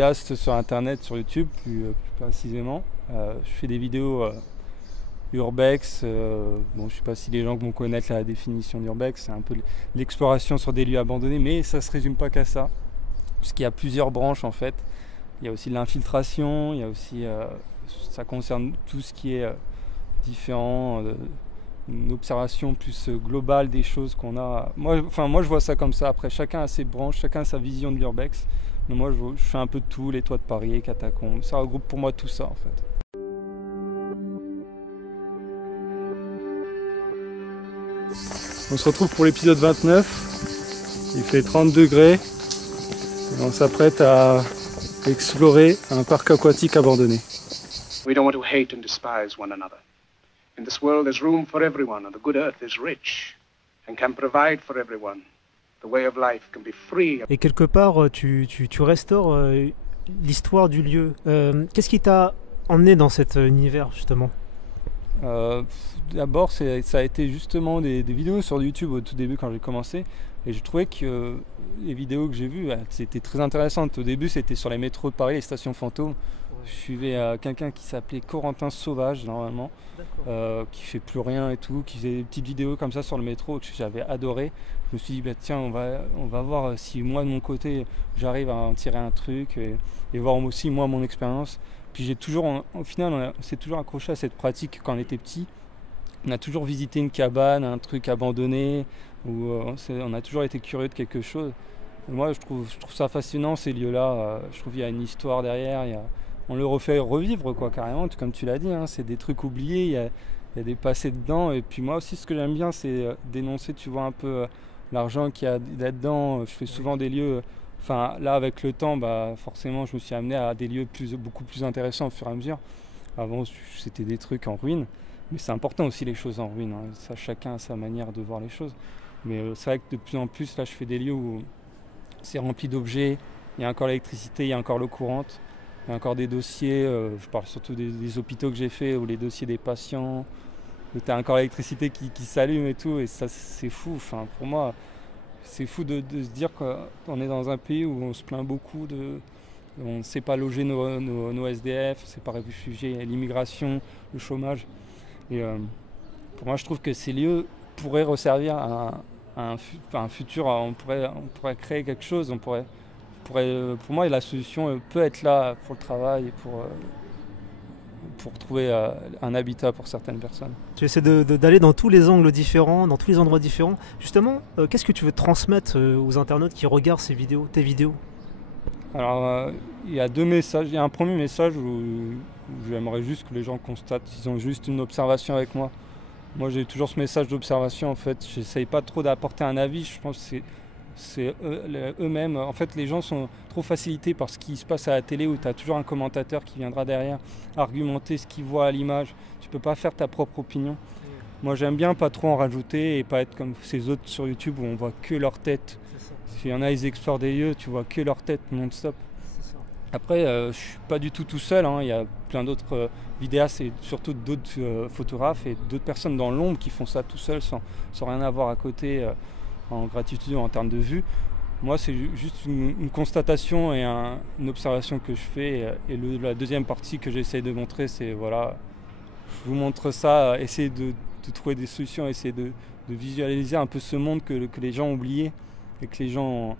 vidéaste sur internet, sur YouTube plus précisément. Je fais des vidéos urbex. Bon, je sais pas si les gens vont connaître la définition d'urbex, c'est un peu l'exploration sur des lieux abandonnés, mais ça se résume pas qu'à ça, puisqu'il y a plusieurs branches en fait. Il y a aussi de l'infiltration, il y a aussi, ça concerne tout ce qui est différent, une observation plus globale des choses qu'on a. Moi je vois ça comme ça. Après, chacun a ses branches, chacun a sa vision de l'urbex. Mais moi je fais un peu de tout, les toits de Paris, les catacombes. Ça regroupe pour moi tout ça en fait. On se retrouve pour l'épisode 29. Il fait 30 degrés. Et on s'apprête à explorer un parc aquatique abandonné. We don't want to hate and despise one another. In this world there's room for everyone, and the good earth is rich and can provide for everyone. The way of life can be free. Et quelque part, tu restaures l'histoire du lieu. Qu'est-ce qui t'a emmené dans cet univers, justement ? D'abord, ça a été justement des vidéos sur YouTube au tout début quand j'ai commencé. Et je trouvais que les vidéos que j'ai vues, c'était très intéressantes. Au début, c'était sur les métros de Paris, les stations fantômes. Je suivais quelqu'un qui s'appelait Corentin Sauvage, normalement, qui fait plus rien et tout, qui faisait des petites vidéos comme ça sur le métro que j'avais adoré. Je me suis dit, bah, tiens, on va voir si moi, de mon côté, j'arrive à en tirer un truc et voir aussi, moi, mon expérience. Puis j'ai toujours, au final, on s'est toujours accroché à cette pratique quand on était petit. On a toujours visité une cabane, un truc abandonné, où on a toujours été curieux de quelque chose. Et moi, je trouve ça fascinant, ces lieux-là. Je trouve qu'il y a une histoire derrière. On le refait revivre, quoi, carrément, comme tu l'as dit. Hein, c'est des trucs oubliés, il y a des passés dedans. Et puis moi aussi, ce que j'aime bien, c'est dénoncer, tu vois, un peu l'argent qu'il y a là-dedans. Je fais souvent des lieux... Enfin, là, avec le temps, bah, forcément, je me suis amené à des lieux beaucoup plus intéressants au fur et à mesure. Avant, c'était des trucs en ruine. Mais c'est important aussi, les choses en ruine. Hein. Ça, chacun a sa manière de voir les choses. Mais c'est vrai que de plus en plus, là, je fais des lieux où c'est rempli d'objets. Il y a encore l'électricité, il y a encore l'eau courante. Il y a encore des dossiers. Je parle surtout des hôpitaux que j'ai fait, ou les dossiers des patients. Où tu as encore l'électricité qui s'allume et tout. Et ça, c'est fou. Enfin, pour moi... C'est fou de se dire qu'on est dans un pays où on se plaint beaucoup on ne sait pas loger nos SDF, on ne sait pas réfugier l'immigration, le chômage. Et pour moi, je trouve que ces lieux pourraient resservir à un futur. On pourrait créer quelque chose. Pour moi, la solution peut être là pour le travail et pour trouver un habitat pour certaines personnes. Tu essaies d'aller dans tous les angles différents, dans tous les endroits différents. Justement, qu'est-ce que tu veux transmettre aux internautes qui regardent tes vidéos ? Alors, il y a deux messages. Il y a un premier message où j'aimerais juste que les gens constatent qu'ils ont juste une observation avec moi. Moi, j'ai toujours ce message d'observation, en fait. J'essaye pas trop d'apporter un avis. Je pense que c'est eux-mêmes. En fait, les gens sont trop facilités par ce qui se passe à la télé où tu as toujours un commentateur qui viendra derrière argumenter ce qu'il voit à l'image. Tu peux pas faire ta propre opinion. Moi, j'aime bien pas trop en rajouter et pas être comme ces autres sur YouTube où on voit que leur tête. S'il y en a, ils explorent des lieux, tu vois que leur tête non-stop. Après, je suis pas du tout seul. Hein. Il y a plein d'autres vidéastes et surtout d'autres photographes et d'autres personnes dans l'ombre qui font ça tout seuls sans rien avoir à côté. En gratitude en termes de vue. Moi, c'est juste une constatation et une observation que je fais. Et la deuxième partie que j'essaie de montrer, c'est voilà, je vous montre ça, essayer de trouver des solutions, essayer de visualiser un peu ce monde que les gens ont oublié et que les gens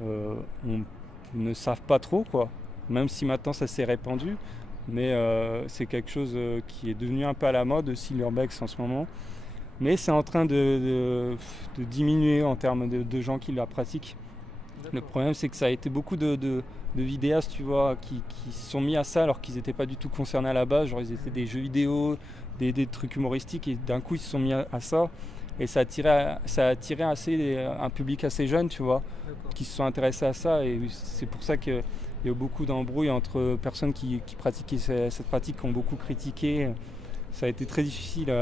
ne savent pas trop, quoi. Même si maintenant ça s'est répandu, mais c'est quelque chose qui est devenu un peu à la mode aussi, l'urbex en ce moment. Mais c'est en train de diminuer en termes de gens qui la pratiquent. D'accord. Le problème, c'est que ça a été beaucoup de vidéastes, tu vois, qui se sont mis à ça alors qu'ils n'étaient pas du tout concernés à la base. Genre, ils étaient des jeux vidéo, des trucs humoristiques, et d'un coup, ils se sont mis à ça. Et ça a attiré un public assez jeune, tu vois, d'accord, qui se sont intéressés à ça. Et c'est pour ça qu'il y a beaucoup d'embrouilles entre personnes qui pratiquaient cette pratique, qui ont beaucoup critiqué. Ça a été très difficile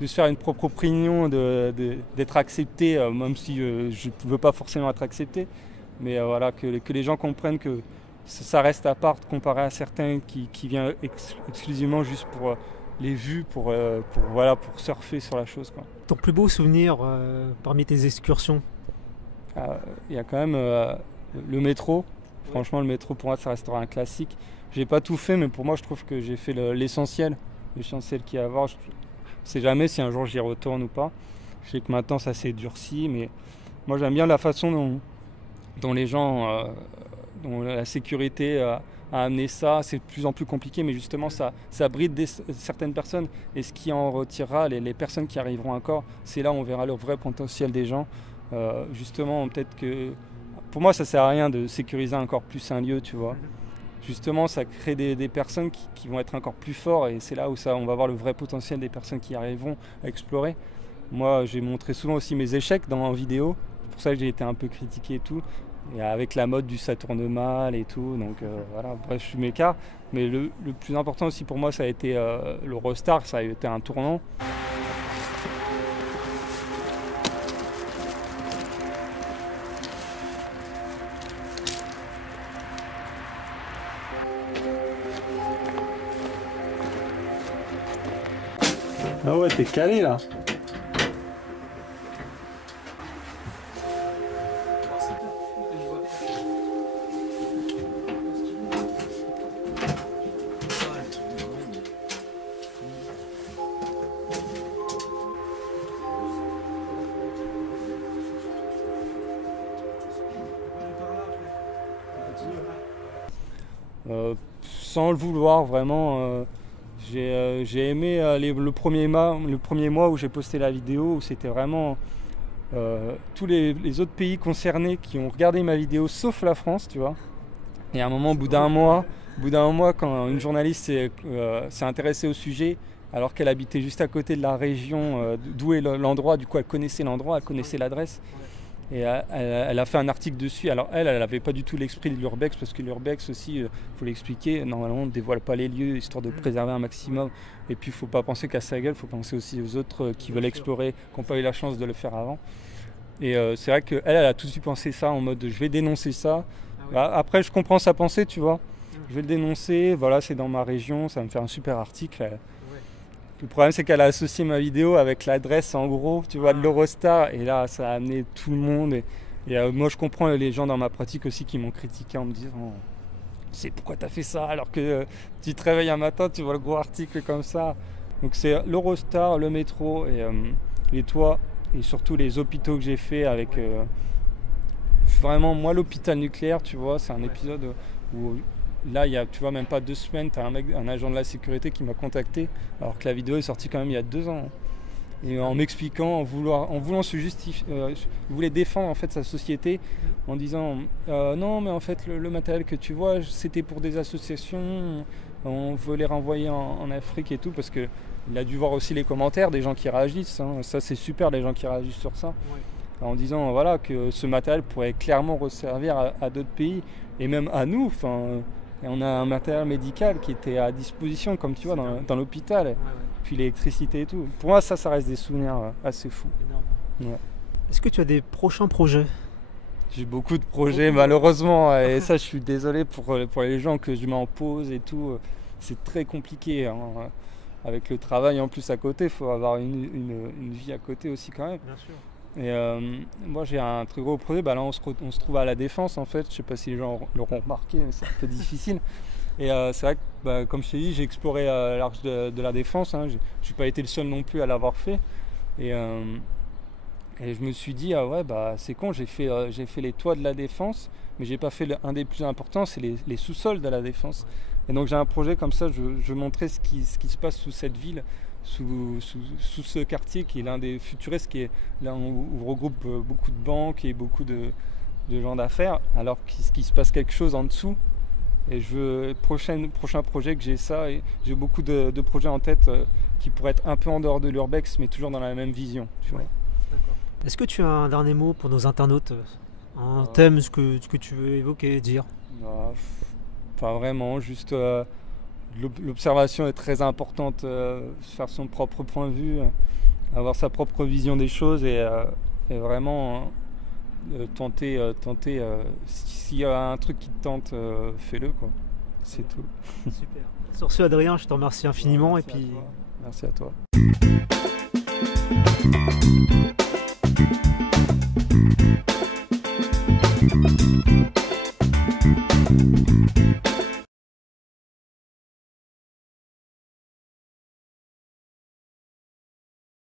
de se faire une propre opinion, d'être accepté, même si je ne veux pas forcément être accepté. Mais voilà, que les gens comprennent que ça reste à part comparé à certains qui viennent exclusivement juste pour les vues, pour surfer sur la chose, quoi. Ton plus beau souvenir parmi tes excursions ? Il y a quand même le métro. Franchement, le métro, pour moi, ça restera un classique. J'ai pas tout fait, mais pour moi, je trouve que j'ai fait l'essentiel qu'il y a à voir. Je sais jamais si un jour j'y retourne ou pas. Je sais que maintenant, ça s'est durci, mais moi, j'aime bien la façon dont les gens, dont la sécurité a amené ça. C'est de plus en plus compliqué, mais justement, ça bride certaines personnes. Et ce qui en retirera, les personnes qui arriveront encore, c'est là où on verra le vrai potentiel des gens. Justement, peut-être que... Pour moi, ça sert à rien de sécuriser encore plus un lieu, tu vois. Justement, ça crée des personnes qui vont être encore plus forts, et c'est là où on va voir le vrai potentiel des personnes qui arriveront à explorer. Moi, j'ai montré souvent aussi mes échecs en vidéo. C'est pour ça que j'ai été un peu critiqué et tout. Et avec la mode du ça tourne mal et tout. Donc voilà, bref, je m'écarte. Mais le plus important aussi pour moi, ça a été l'Eurostar, ça a été un tournant. Ah ouais, t'es calé là. Sans le vouloir, vraiment. J'ai aimé le premier mois où j'ai posté la vidéo, où c'était vraiment tous les autres pays concernés qui ont regardé ma vidéo, sauf la France, tu vois. Et à un moment, au bout d'un mois, quand une journaliste s'est intéressée au sujet, alors qu'elle habitait juste à côté de la région d'où est l'endroit, du coup elle connaissait l'endroit, elle connaissait l'adresse. Et elle a fait un article dessus. Alors elle n'avait pas du tout l'esprit de l'urbex, parce que l'urbex aussi, il faut l'expliquer, normalement on ne dévoile pas les lieux histoire de préserver un maximum. Et puis il ne faut pas penser qu'à sa gueule, il faut penser aussi aux autres qui veulent explorer, qui n'ont pas eu la chance de le faire avant. Et c'est vrai qu'elle a tout de suite pensé ça en mode je vais dénoncer ça. Après je comprends sa pensée, tu vois. Je vais le dénoncer, voilà, c'est dans ma région, ça va me faire un super article. Le problème, c'est qu'elle a associé ma vidéo avec l'adresse, en gros, tu vois, de l'Eurostar. Et là, ça a amené tout le monde. Et moi, je comprends les gens dans ma pratique aussi qui m'ont critiqué en me disant tu sais pourquoi t'as fait ça alors que tu te réveilles un matin, tu vois le gros article comme ça. Donc c'est l'Eurostar, le métro et les toits. Et surtout les hôpitaux que j'ai fait avec... vraiment, moi, l'hôpital nucléaire, tu vois, c'est un épisode où... Là, il y a, tu vois, même pas 2 semaines, tu as un agent de la sécurité qui m'a contacté, alors que la vidéo est sortie quand même il y a 2 ans. Et en m'expliquant, en voulant se justifier, il voulait défendre en fait sa société en disant non, mais en fait le matériel que tu vois, c'était pour des associations, on veut les renvoyer en Afrique et tout, parce que il a dû voir aussi les commentaires des gens qui réagissent. Hein. Ça, c'est super, les gens qui réagissent sur ça. Ouais. En disant voilà que ce matériel pourrait clairement resservir à d'autres pays et même à nous. Et on a un matériel médical qui était à disposition, comme tu vois, dans l'hôpital. Ouais. Puis l'électricité et tout. Pour moi, ça reste des souvenirs assez fous. Ouais. Est-ce que tu as des prochains projets ? J'ai beaucoup de projets, malheureusement. Et ça, je suis désolé pour les gens que je mets en pause et tout. C'est très compliqué. Hein. Avec le travail en plus à côté, il faut avoir une vie à côté aussi quand même. Bien sûr. Et moi j'ai un très gros projet, là on se trouve à la Défense en fait, je sais pas si les gens l'auront remarqué, mais c'est un peu difficile. Et c'est vrai que comme je t'ai dit, j'ai exploré l'arche de la Défense, hein. Je n'ai pas été le seul non plus à l'avoir fait. Et je me suis dit, c'est con, j'ai fait les toits de la Défense, mais j'ai pas fait un des plus importants, c'est les sous-sols de la Défense. Et donc j'ai un projet comme ça, je veux montrer ce qui se passe sous cette ville, sous ce quartier qui est l'un des futuristes, qui est là où on regroupe beaucoup de banques et beaucoup de gens d'affaires, alors qu'il se passe quelque chose en dessous. Et prochain projet que j'ai ça, et j'ai beaucoup de projets en tête qui pourraient être un peu en dehors de l'urbex, mais toujours dans la même vision. Tu vois. D'accord. Est-ce que tu as un dernier mot pour nos internautes, un thème, ce que tu veux évoquer, dire? Pas vraiment, juste l'observation est très importante, faire son propre point de vue, avoir sa propre vision des choses et vraiment tenter s'il y a un truc qui te tente, fais-le quoi. C'est tout. Super. Sur ce, Adrien, je te remercie infiniment. Merci à toi. Merci à toi.